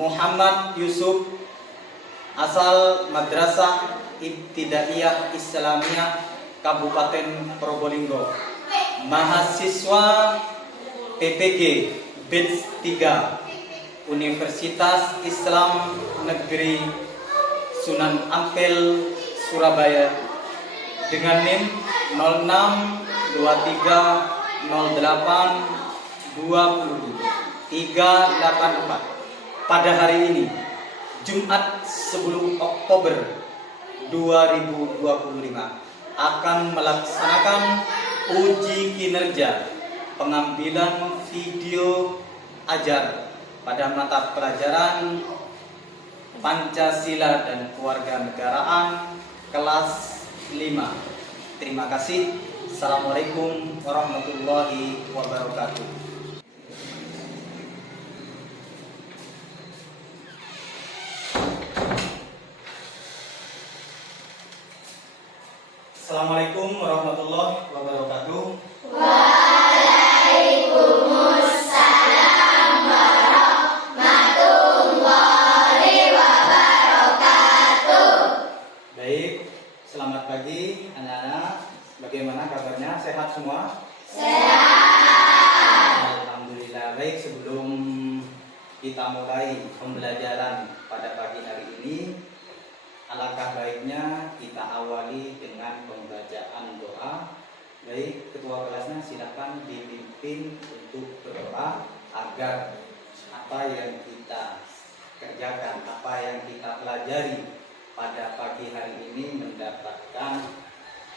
Muhammad Yusuf, asal Madrasah Ibtidaiyah Islamiyah Kabupaten Probolinggo, mahasiswa PPG Batch 3 Universitas Islam Negeri Sunan Ampel, Surabaya, dengan NIM 06230820 384. Pada hari ini, Jumat 10 Oktober 2025, akan melaksanakan uji kinerja pengambilan video ajar pada mata pelajaran Pancasila dan Kewarganegaraan kelas 5. Terima kasih. Assalamualaikum warahmatullahi wabarakatuh. Assalamualaikum warahmatullahi wabarakatuh. Waalaikumsalam warahmatullahi wabarakatuh. Baik, selamat pagi anak-anak. Bagaimana kabarnya? Sehat semua? Sehat. Alhamdulillah. Baik, sebelum kita mulai pembelajaran pada pagi hari ini, alangkah baiknya kita awali dengan pembacaan doa. Baik, ketua kelasnya silakan dipimpin untuk berdoa agar apa yang kita kerjakan, apa yang kita pelajari pada pagi hari ini mendapatkan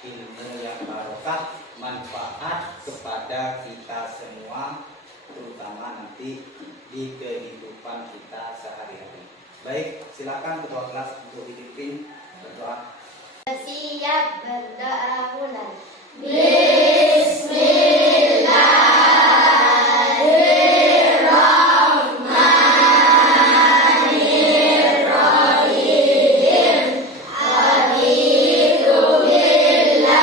ilmu yang barokah, manfaat kepada kita semua, terutama nanti di kehidupan kita sehari-hari. Baik, silakan ketua kelas untuk dipimpin berdoa. Siap berdoa mulai. Bismillahirrahmanirrahim. Raditu billahi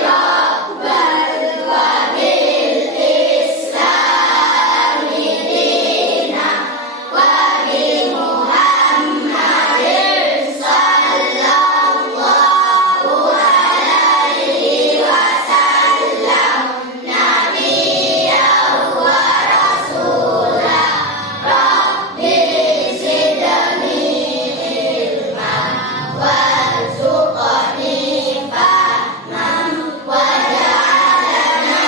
rabban wa bil islami dinan wa bi Muhammadin sallallahu alaihi wasallam nabiyyan wa rasulah. Rabbi zidni ilman warzuqni fahman waj'alna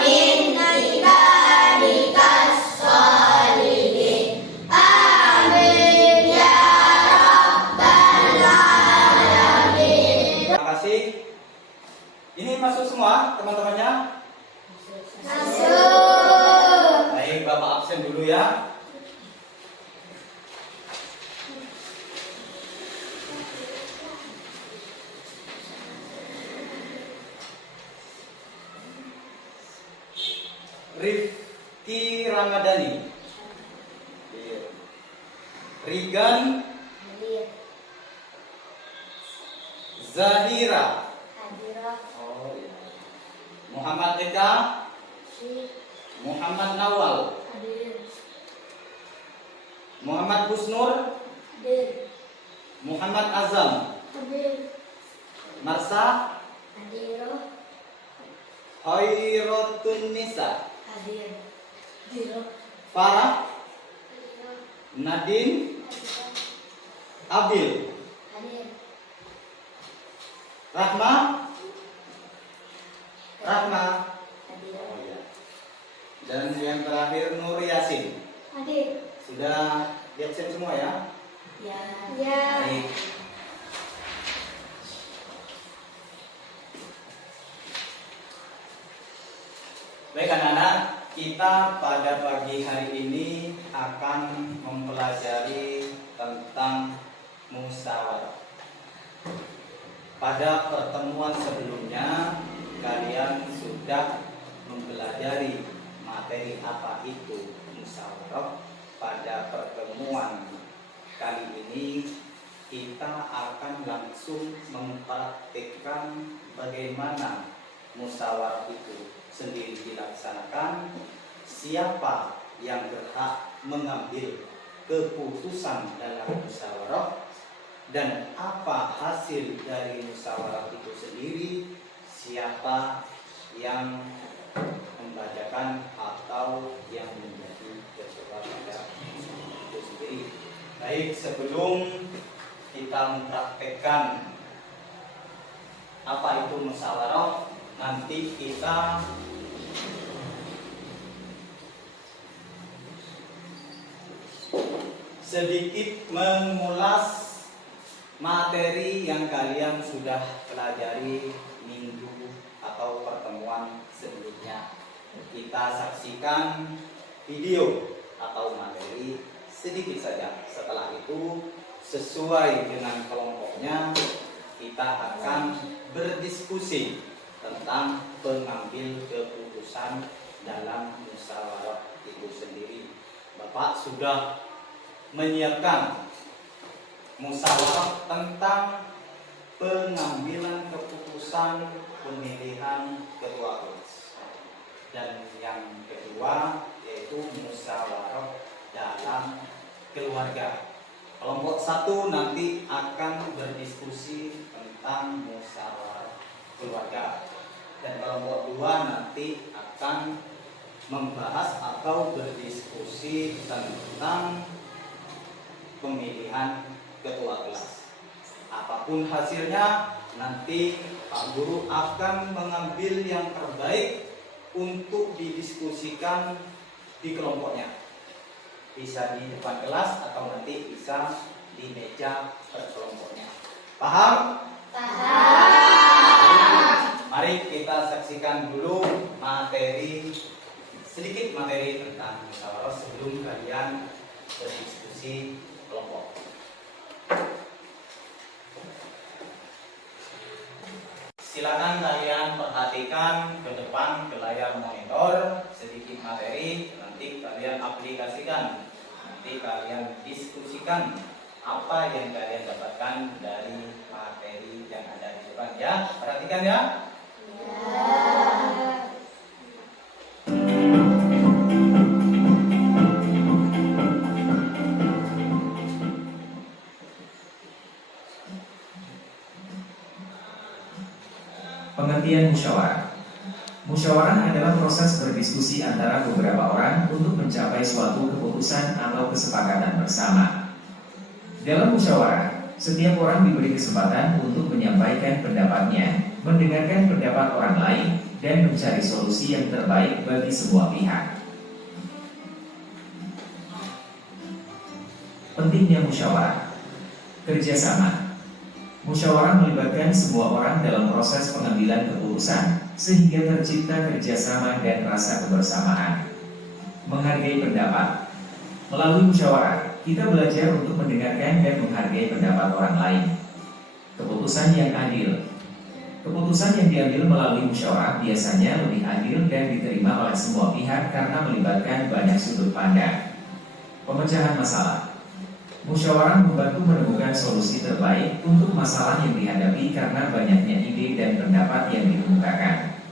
min ibadikas sholihin. Amin ya rabbal alamin. Terima kasih. Ini masuk semua teman-temannya? Masuk. Baik, Bapak absen dulu ya. Rifki Ramadhani, Rigan Hadir. Zahira, Hadirah. Muhammad Eka, Syih. Muhammad Nawal, Hadir. Muhammad Husnur, Hadir. Muhammad Azam, Hadir. Marsa, Hadirah. Khairotun Nisa, Hadir. Hadirah. Farah, Hadirah. Nadine, Hadirah. Abil, Hadir. Rahma, Rahma, Hadirah. dan yang terakhir Nur Yasin. Hadir. Sudah di absen semua ya? Ya. Ya. Baik. Baik anak-anak, kita pada pagi hari ini akan mempelajari tentang musyawarah. Pada pertemuan sebelumnya, kalian sudah mempelajari materi apa itu musyawarah. Pada pertemuan kali ini, kita akan langsung mempraktikkan bagaimana musyawarah itu sendiri dilaksanakan, siapa yang berhak mengambil keputusan dalam musyawarah dan apa hasil dari musyawarah itu sendiri, siapa yang membacakan atau yang menjadi ketua pada musyawarah itu sendiri. Baik, sebelum kita mempraktekkan apa itu musyawarah, nanti kita sedikit mengulas materi yang kalian sudah pelajari minggu atau pertemuan sebelumnya. Kita saksikan video atau materi sedikit saja. Setelah itu, sesuai dengan kelompoknya, kita akan berdiskusi tentang pengambil keputusan dalam musyawarah itu sendiri. Bapak sudah menyiapkan musyawarah tentang pengambilan keputusan pemilihan ketua kelas. Dan yang kedua yaitu musyawarah dalam keluarga. Kelompok 1 nanti akan berdiskusi tentang musyawarah keluarga. Dan kelompok 2 nanti akan membahas atau berdiskusi tentang pemilihan ketua kelas. Apapun hasilnya, nanti Pak Guru akan mengambil yang terbaik untuk didiskusikan di kelompoknya. Bisa di depan kelas atau nanti bisa di meja perkelompoknya. Paham? Paham. Mari kita saksikan dulu sedikit materi tentang musyawarah sebelum kalian berdiskusi kelompok. Silakan kalian perhatikan ke depan ke layar monitor sedikit materi, nanti kalian aplikasikan, nanti kalian diskusikan apa yang kalian dapatkan dari materi yang ada di depan ya. Perhatikan ya. Pengertian musyawarah. Musyawarah adalah proses berdiskusi antara beberapa orang untuk mencapai suatu keputusan atau kesepakatan bersama. Dalam musyawarah, setiap orang diberi kesempatan untuk menyampaikan pendapatnya, mendengarkan pendapat orang lain, dan mencari solusi yang terbaik bagi semua pihak. Pentingnya musyawarah. Kerjasama. Musyawarah melibatkan semua orang dalam proses pengambilan keputusan, sehingga tercipta kerjasama dan rasa kebersamaan. Menghargai pendapat. Melalui musyawarah, kita belajar untuk mendengarkan dan menghargai pendapat orang lain. Keputusan yang adil. Keputusan yang diambil melalui musyawarah biasanya lebih adil dan diterima oleh semua pihak karena melibatkan banyak sudut pandang. Pemecahan masalah. Musyawarah membantu menemukan solusi terbaik untuk masalah yang dihadapi karena banyaknya ide dan pendapat yang dikemukakan.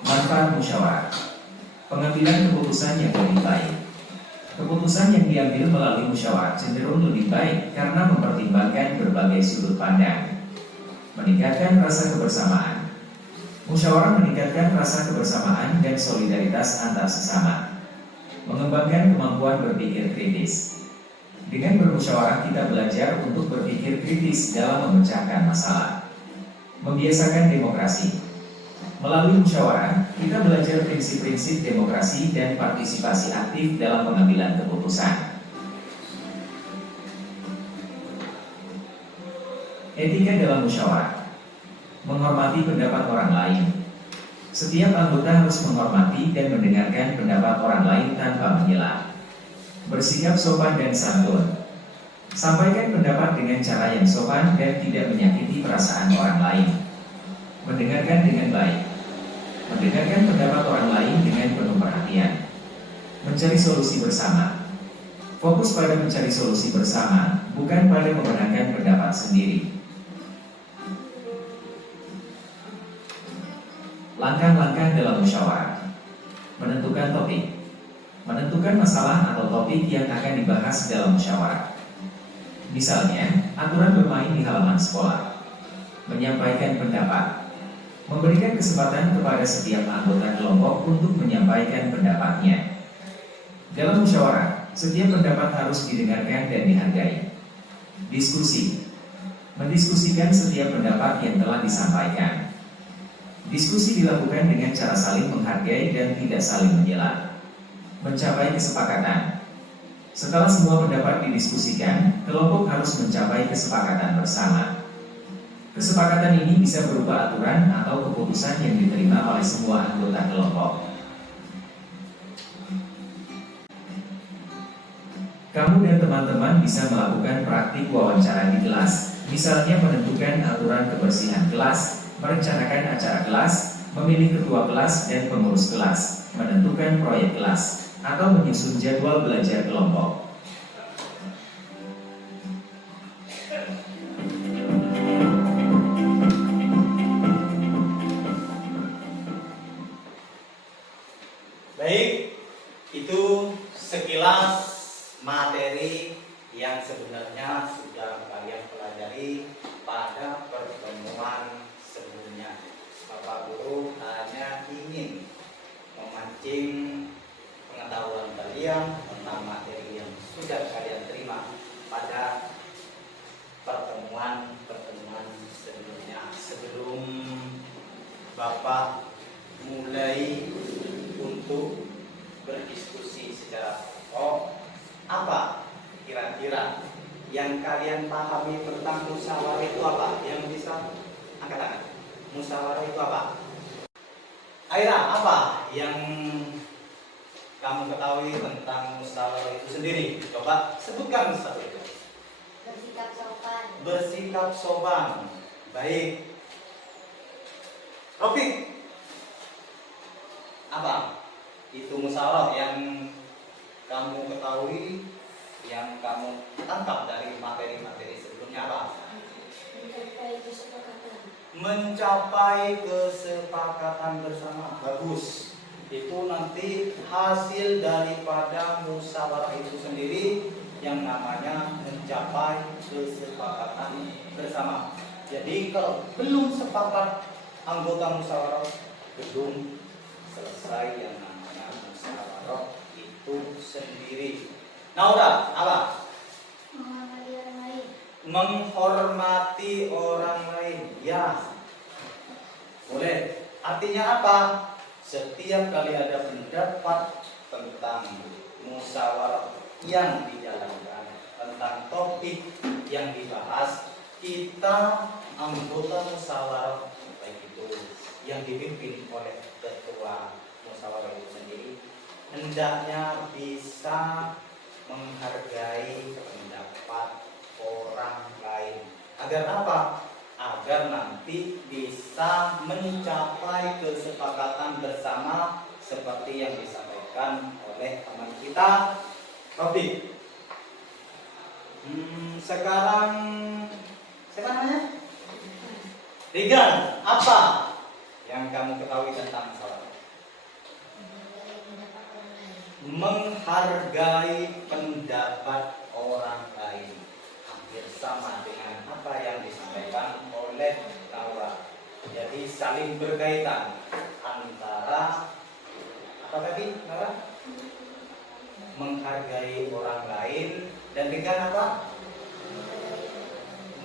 Manfaat musyawarah. Pengambilan keputusan yang lebih baik. Keputusan yang diambil melalui musyawarah cenderung lebih baik karena mempertimbangkan berbagai sudut pandang. Meningkatkan rasa kebersamaan. Musyawarah meningkatkan rasa kebersamaan dan solidaritas antar sesama. Mengembangkan kemampuan berpikir kritis. Dengan bermusyawarah kita belajar untuk berpikir kritis dalam memecahkan masalah. Membiasakan demokrasi. Melalui musyawarah, kita belajar prinsip-prinsip demokrasi dan partisipasi aktif dalam pengambilan keputusan. Etika dalam musyawarah. Menghormati pendapat orang lain. Setiap anggota harus menghormati dan mendengarkan pendapat orang lain tanpa menyela. Bersikap sopan dan santun. Sampaikan pendapat dengan cara yang sopan dan tidak menyakiti perasaan orang lain. Mendengarkan dengan baik. Mendengarkan pendapat orang lain dengan penuh perhatian. Mencari solusi bersama. Fokus pada mencari solusi bersama, bukan pada memenangkan pendapat sendiri. Langkah-langkah dalam musyawarah. Menentukan topik. Menentukan masalah atau topik yang akan dibahas dalam musyawarah. Misalnya, aturan bermain di halaman sekolah. Menyampaikan pendapat. Memberikan kesempatan kepada setiap anggota kelompok untuk menyampaikan pendapatnya. Dalam musyawarah, setiap pendapat harus didengarkan dan dihargai. Diskusi. Mendiskusikan setiap pendapat yang telah disampaikan. Diskusi dilakukan dengan cara saling menghargai dan tidak saling menyela. Mencapai kesepakatan. Setelah semua pendapat didiskusikan, kelompok harus mencapai kesepakatan bersama. Kesepakatan ini bisa berupa aturan atau keputusan yang diterima oleh semua anggota kelompok. Kamu dan teman-teman bisa melakukan praktik wawancara di kelas, misalnya menentukan aturan kebersihan kelas, merencanakan acara kelas, memilih ketua kelas dan pengurus kelas, menentukan proyek kelas, atau menyusun jadwal belajar kelompok. Baik, itu sekilas materi yang sebenarnya sudah kalian pelajari pada pertemuan sebelumnya. Bapak Guru hanya ingin memancing pengetahuan kalian tentang materi yang sudah kalian terima pada pertemuan sebelumnya. Sebelum Bapak mulai untuk berdiskusi secara apa kira-kira yang kalian pahami tentang musyawarah itu apa? Yang bisa angkat tangan. Musyawarah itu apa? Aira, apa yang kamu ketahui tentang musyawarah itu sendiri? Coba sebutkan satu itu. Bersikap sopan. Bersikap sopan. Baik. Rofik, apa itu musyawarah yang kamu ketahui, yang kamu tangkap dari materi-materi sebelumnya apa? Mencapai kesepakatan. Mencapai kesepakatan bersama. Bagus. Itu nanti hasil daripada musyawarah itu sendiri yang namanya mencapai kesepakatan bersama. Jadi kalau belum sepakat anggota musyawarah, belum selesai yang namanya musyawarah itu sendiri. Nah, udah apa? Menghormati orang lain. Menghormati orang lain. Ya, boleh. Artinya apa? Setiap kali ada pendapat tentang musyawarah yang dijalankan, tentang topik yang dibahas, kita anggota musyawarah, baik itu yang dipimpin oleh ketua musyawarah itu sendiri, hendaknya bisa menghargai pendapat orang lain. Agar apa? Agar nanti bisa mencapai kesepakatan bersama seperti yang disampaikan oleh teman kita Taufik. Sekarang siapa namanya? Regan, apa yang kamu ketahui tentang musyawarah? Menghargai pendapat orang lain. Hampir sama dengan apa yang disampaikan oleh Naura. Jadi saling berkaitan antara apa tadi Naura? Menghargai orang lain dan dengan apa?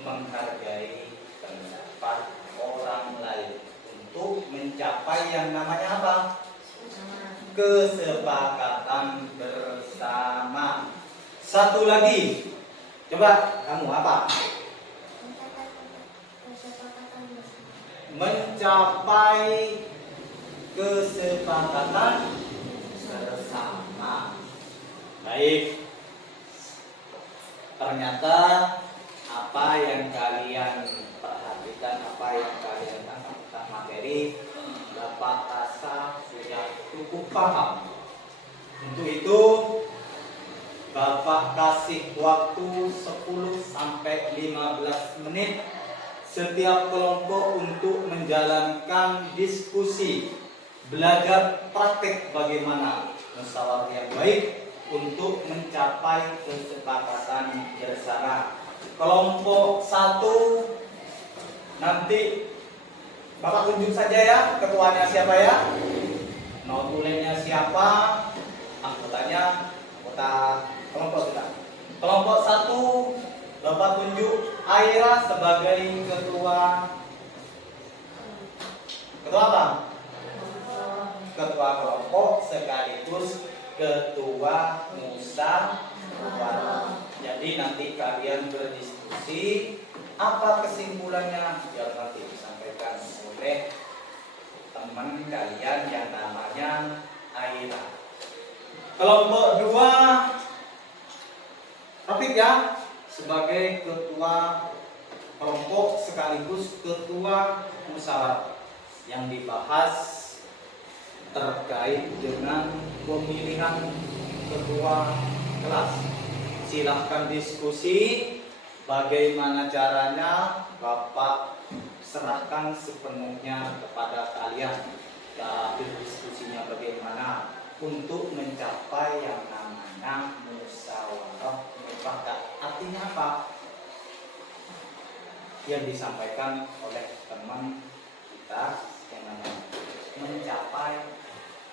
Menghargai pendapat orang lain untuk mencapai yang namanya apa? Kesepakatan bersama. Satu lagi, coba kamu apa? Mencapai kesepakatan bersama. Baik. Ternyata apa yang kalian perhatikan, apa yang kalian tangkap tentang materi, Bapak rasa sudah cukup paham. Untuk itu Bapak kasih waktu 10 sampai 15 menit setiap kelompok untuk menjalankan diskusi belajar praktik bagaimana musyawarah yang baik untuk mencapai kesepakatan bersama. Kelompok 1 nanti Bapak tunjuk saja ya, ketuanya siapa ya, notulennya siapa, anggotanya, anggota kelompok kita. Kelompok 1 Bapak tunjuk Aira sebagai ketua. Ketua apa? Ketua kelompok sekaligus ketua musyawarah. Jadi nanti kalian berdiskusi, apa kesimpulannya biar nanti disampaikan oleh teman kalian yang namanya Aira. Kelompok 2 Rafiq ya, sebagai ketua kelompok sekaligus ketua musyawarah. Yang dibahas terkait dengan pemilihan ketua kelas. Silahkan diskusi, bagaimana caranya Bapak serahkan sepenuhnya kepada kalian. Tapi diskusinya bagaimana untuk mencapai yang namanya musyawarah mufakat. Artinya apa? Yang disampaikan oleh teman kita yang namanya mencapai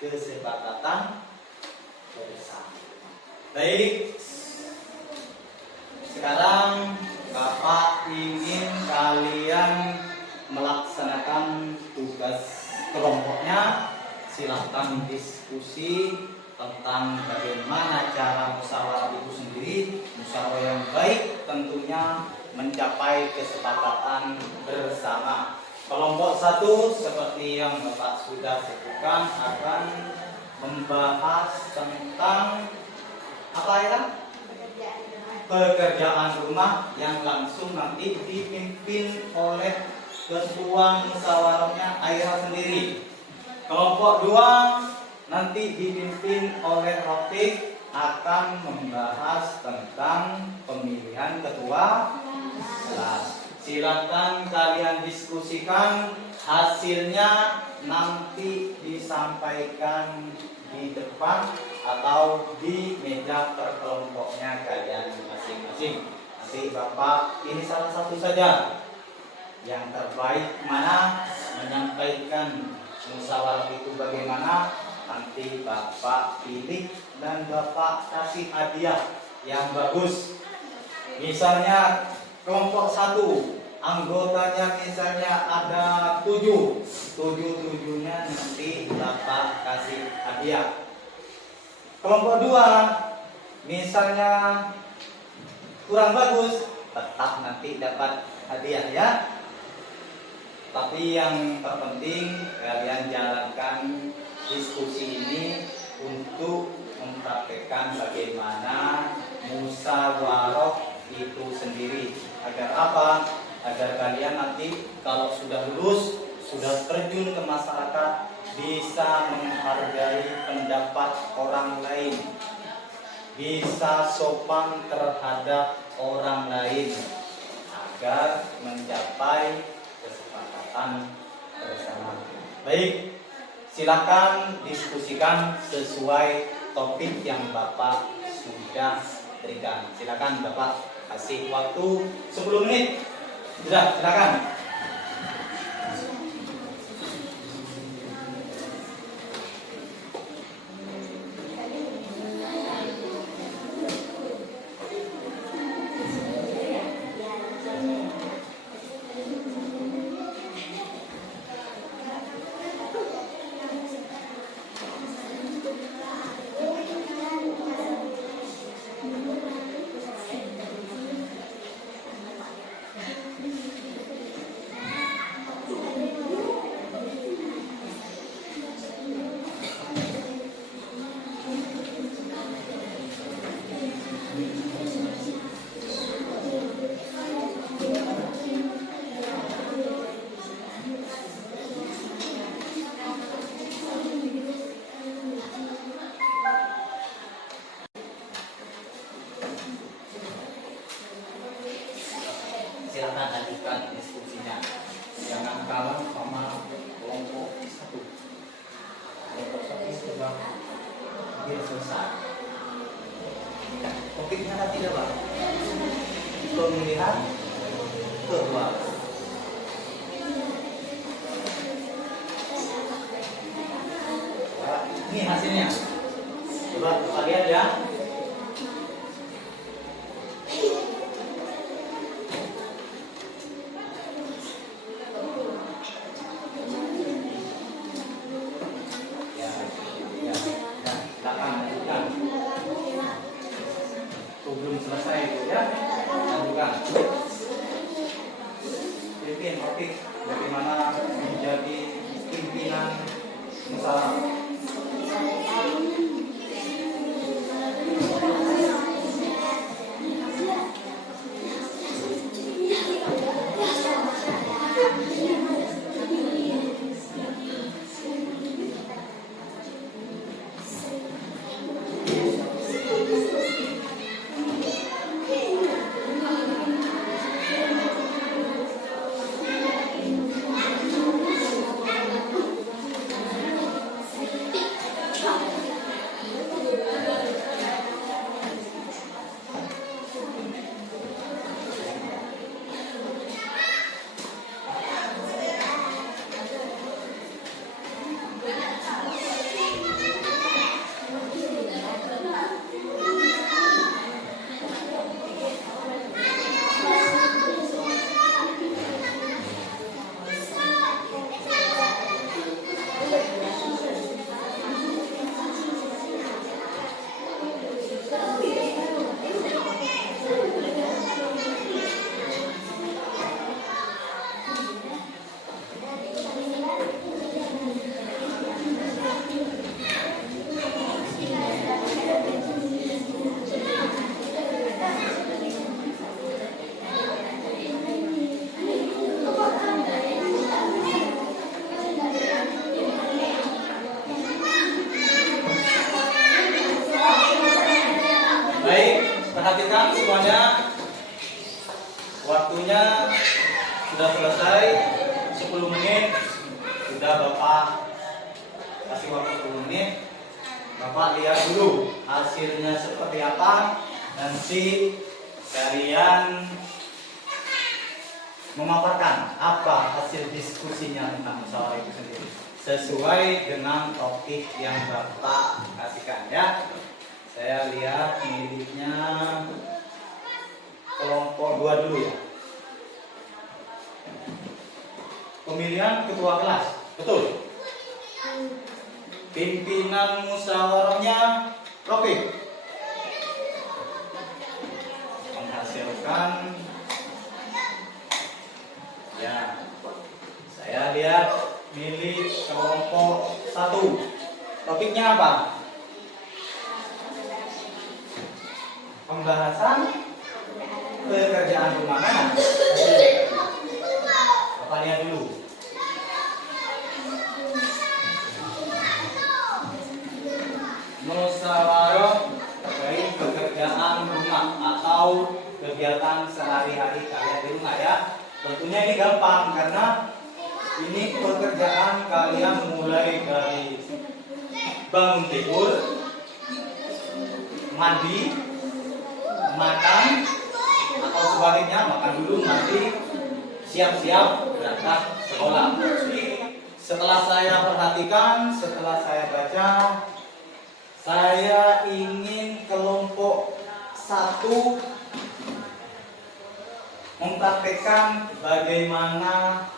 kesepakatan bersama. Baik, sekarang Bapak ingin kalian melaksanakan tugas kelompoknya. Silahkan diskusi tentang bagaimana cara musyawarah itu sendiri. Musyawarah yang baik tentunya mencapai kesepakatan bersama. Kelompok 1 seperti yang Bapak sudah sebutkan akan membahas tentang apa ya? Pekerjaan rumah yang langsung nanti dipimpin oleh ketua musyawarahnya Aira sendiri. Kelompok 2 nanti dipimpin oleh Rafiq, akan membahas tentang pemilihan ketua kelas. Silakan kalian diskusikan, hasilnya nanti disampaikan di depan atau di meja perkelompoknya kalian masing-masing. Nanti Bapak ini salah satu saja yang terbaik mana menyampaikan musyawarah itu bagaimana, nanti Bapak pilih dan Bapak kasih hadiah yang bagus. Misalnya kelompok 1 anggotanya misalnya ada 7-7-nya nanti Bapak kasih hadiah. Kelompok 2 misalnya kurang bagus, tetap nanti dapat hadiah ya. Tapi yang terpenting kalian jalankan diskusi ini untuk mempraktekkan bagaimana musyawarah itu sendiri. Agar apa? Agar kalian nanti kalau sudah lulus, sudah terjun ke masyarakat, bisa menghargai pendapat orang lain, bisa sopan terhadap orang lain, agar mencapai kesepakatan bersama. Baik, silakan diskusikan sesuai topik yang Bapak sudah berikan. Silakan Bapak kasih waktu 10 menit. Sudah, silakan. Silakan lanjutkan diskusinya. Jangan kalah sama kelompok 1. coba biar selesai. Topiknya tadi apa? Pemilihan ketua. Wah, ini hasilnya. Coba kita lihat ya. Belum selesai ya, lanjutkan. Pimpin topik bagaimana menjadi pimpinan musyawarah. Perhatikan semuanya, waktunya sudah selesai, 10 menit sudah Bapak kasih waktu 10 menit. Bapak lihat dulu hasilnya seperti apa, nanti kalian memaparkan apa hasil diskusinya tentang musyawarah itu sendiri sesuai dengan topik yang Bapak kasihkan ya. Saya lihat miliknya kelompok 2 dulu ya. Pemilihan ketua kelas, betul. Pimpinan musyawarahnya topik menghasilkan ya. Saya lihat milik kelompok 1. Topiknya apa? Pembahasan pekerjaan rumah mana? Bapak lihat dulu. Musyawarah terkait pekerjaan rumah atau kegiatan sehari-hari kalian di rumah ya. Tentunya ini gampang karena ini pekerjaan kalian mulai dari bangun tidur, mandi, makan, atau sebaliknya makan dulu, mandi, siap-siap berangkat sekolah. Setelah saya perhatikan, setelah saya baca, saya ingin kelompok 1 mempraktekkan bagaimana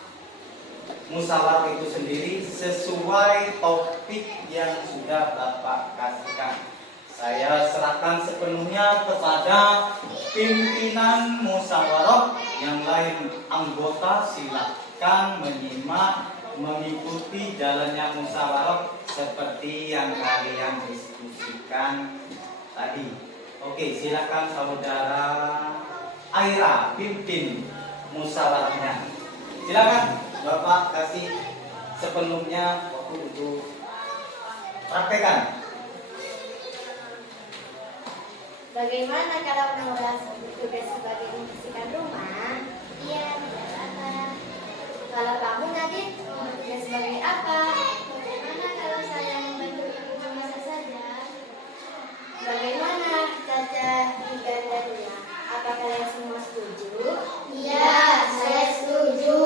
musyawarah itu sendiri sesuai topik yang sudah Bapak kasihkan. Saya serahkan sepenuhnya kepada pimpinan musyawarah. Yang lain anggota silakan menyimak, mengikuti jalannya musyawarah seperti yang kalian diskusikan tadi. Oke, silakan saudara Aira pimpin musyawarahnya. Silakan Bapak kasih sepenuhnya waktu untuk praktekan. Bagaimana kalau mengulas tugas sebagai membersihkan rumah? Iya, tidak apa. Kalau kamu Nadine, tugas sebagai apa? Bagaimana kalau saya membantu ibu kalian semua setuju? Iya, saya setuju.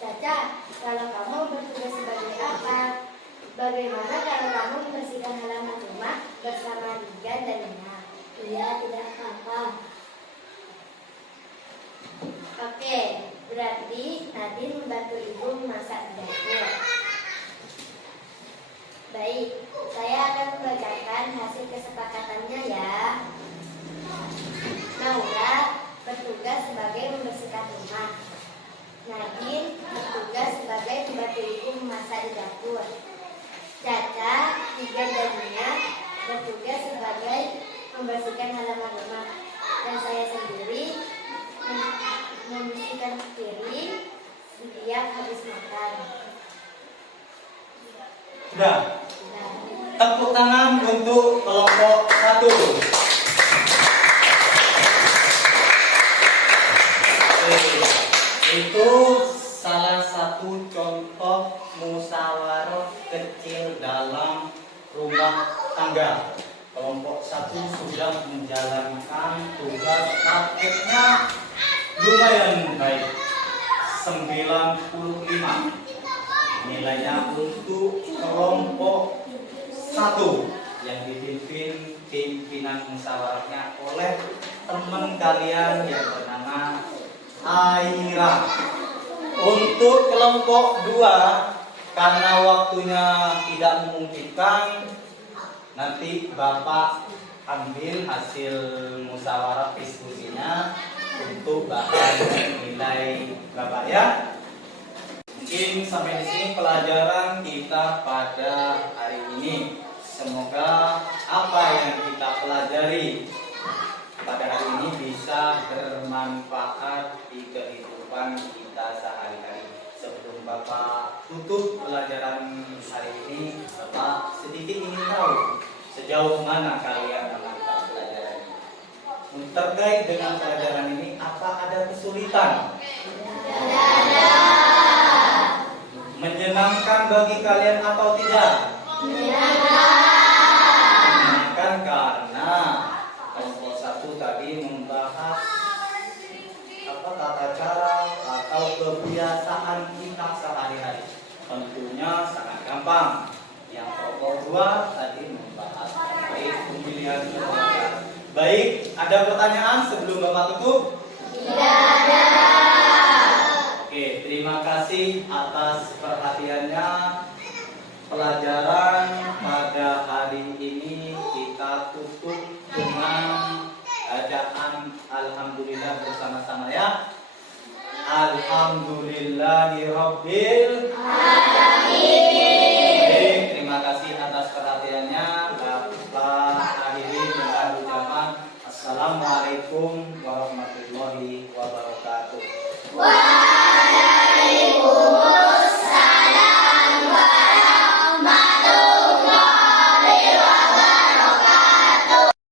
Caca, kalau kamu bertugas sebagai apa? Bagaimana kalau kamu membersihkan halaman rumah bersama Rigan dan Nina? Iya, tidak apa-apa. Oke, berarti Nadine membantu ibu memasak di dapur. Baik, saya akan membacakan hasil kesepakatannya ya. Naura bertugas sebagai membersihkan rumah. Nadine bertugas sebagai membantu ibu memasak di dapur. Caca, Rigan dan Nina bertugas sebagai membersihkan halaman rumah. Dan saya sendiri membersihkan piring setiap habis makan. Sudah. Nah, Tepuk tangan untuk kelompok 1. Itu salah satu contoh musyawarah kecil dalam rumah tangga. Kelompok 1 sudah menjalankan tugas targetnya lumayan baik, 95 nilainya untuk kelompok 1 yang dipimpin pimpinan musyawarahnya oleh teman kalian yang bernama Aira. Untuk kelompok 2, karena waktunya tidak memungkinkan, nanti Bapak ambil hasil musyawarah diskusinya untuk bahan nilai Bapak ya. Mungkin sampai di sini pelajaran kita pada hari ini. Semoga apa yang kita pelajari pada hari ini bisa bermanfaat di kehidupan kita sehari-hari. Sebelum Bapak tutup pelajaran hari ini, Bapak sedikit ingin tahu sejauh mana kalian menangkap pelajaran ini. Terkait dengan pelajaran ini, apa ada kesulitan? Menyenangkan bagi kalian atau tidak? Menyenangkan karena kelompok 1 tadi membahas tata cara atau kebiasaan kita sehari-hari. Tentunya sangat gampang. Yang kelompok 2 tadi membahas terkait pemilihan keluarga. Baik, ada pertanyaan sebelum Bapak tutup? Tidak ada. Oke, terima kasih atas perhatiannya. Pelajaran pada hari ini kita tutup dengan bacaan Alhamdulillah bersama-sama ya. Alhamdulillahirabbil alamin. Terima kasih atas perhatiannya. Bapak akhiri dengan ucapan Assalamualaikum warahmatullahi wabarakatuh.